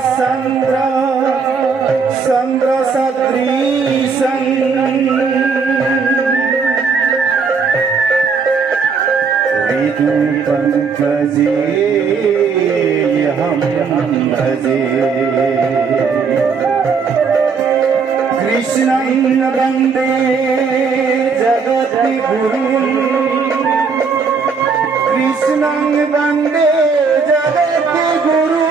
चंद्र चंद्र सदृशं विदुतं भजेऽहं भजे कृष्णं वन्दे जगद्गुरुं कृष्णं वन्दे जगद्गुरुं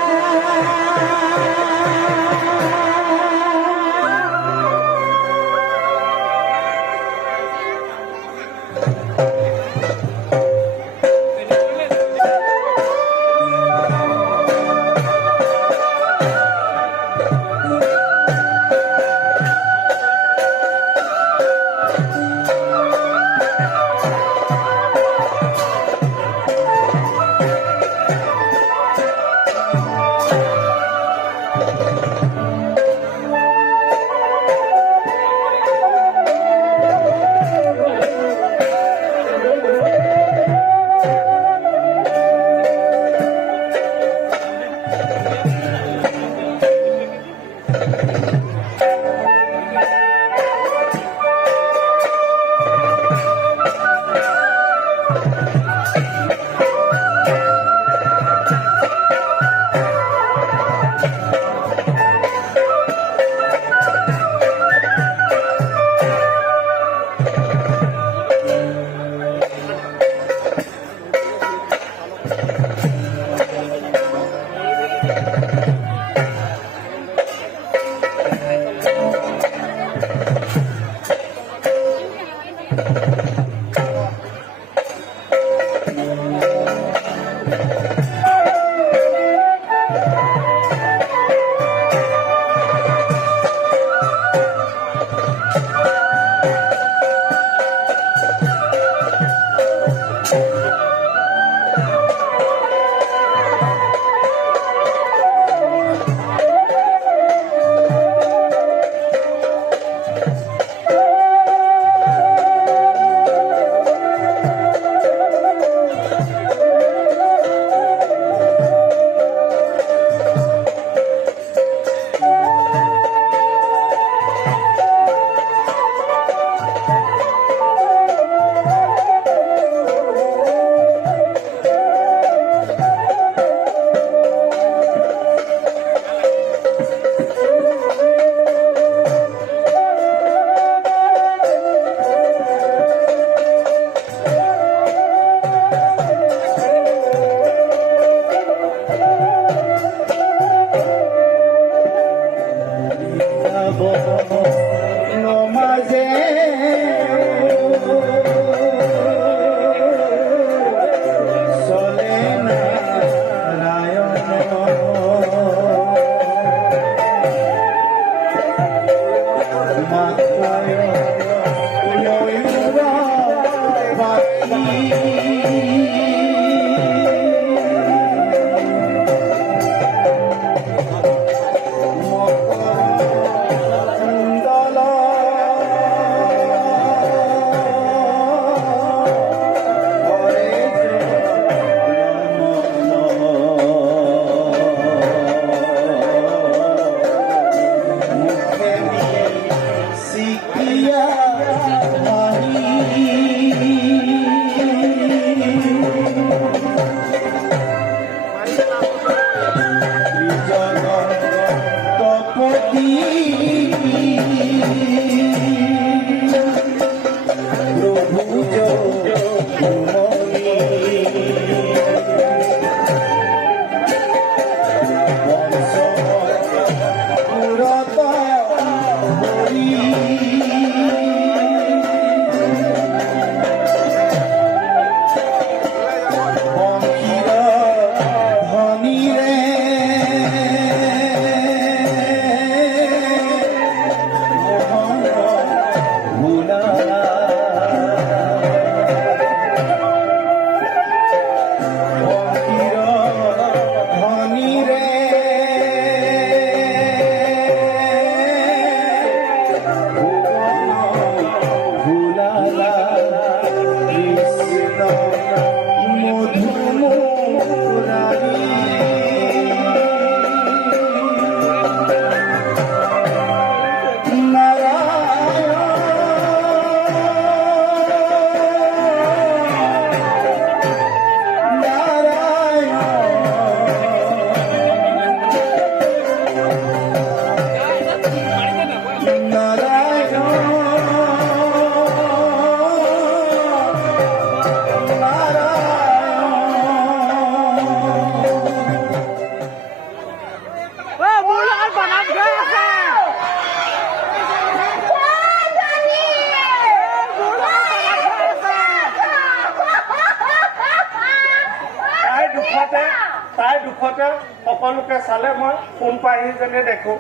দুখতে সকলোকে চালে মই সোণ পাহি যেনে দেখো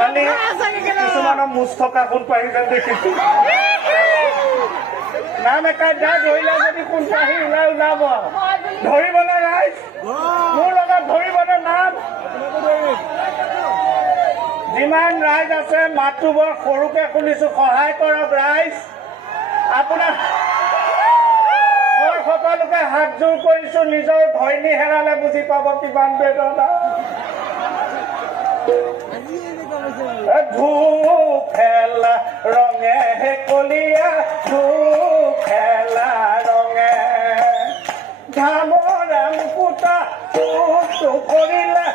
খালি কিছুমানৰ মুচ থকা সোণ পাহি যেন দেখিছো নাম একা যা ধৰিলে যদি সোণ পাহি ওলাব ধৰিবনে ৰাইজ মোৰ লগত ধৰিবনে নাম যিমান ৰাইজ আছে মাতটো বৰ সৰুকে শুনিছো সহায় কৰক ৰাইজ আপোনাৰ মই সকলোকে হাতযোৰ কৰিছো নিজৰ ভয়নি হেৰালে বুজি পাব কিমান বেদনা ধূপ খেলা ৰঙে কলিয়া ধূপ খেলা ৰঙে ঘামৰা মুকুতা টুকটো কৰিলে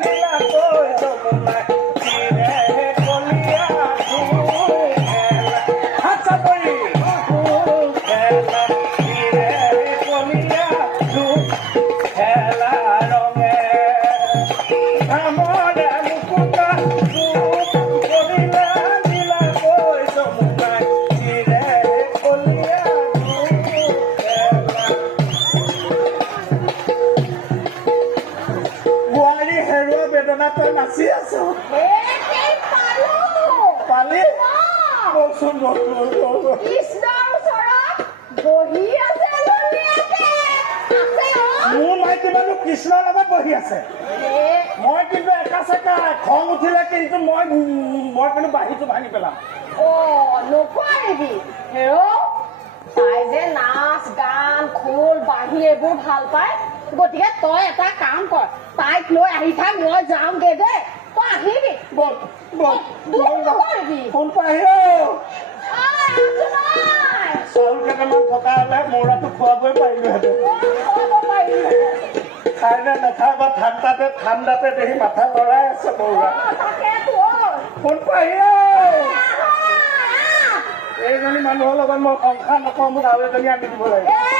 নীলাকৈ যমুনাই চিৰে কলিয়া ধূপ খেলা হাত চাপৰি ধূপ খেলা চিৰে কলিয়া ধূপ খেলা ৰঙে ঘামৰা মুকুতা টুক কৰিলে নীলাকৈ যমুনাই চিৰে কলিয়া ধূপ খেলা বোৱাৰী হেৰুৱা বেদনাত তই নাচি আছ পালি কচোন মোৰ মাইকী মানুহ কৃষ্ণৰ লগত বহি আছে মই কিন্তু একা চেকা খং উঠিলে কিন্তু মই কিন্তু বাঁহীটো ভাঙি পেলাম তাই যে নাচ গান খোল বাঁহী এইবোৰ ভাল পায় গতিকে তই এটা কাম কৰ তাইক লৈ আহি থাক মই যাওঁগে দেই তই আহিবি ফোন পাহি চাউল কেইটামান থকা হলে মৌৰাটো খোৱাবই পাৰিলোহেঁতেন খাই নে নাখায় বা ঠাণ্ডাতে দেখি মাথা লৰাই আছে মৌৰা ফোন পাহি এইজনী মানুহৰ লগত মই সংসাৰ নকওঁ মোক আৰু এজনী আনি দিব লাগে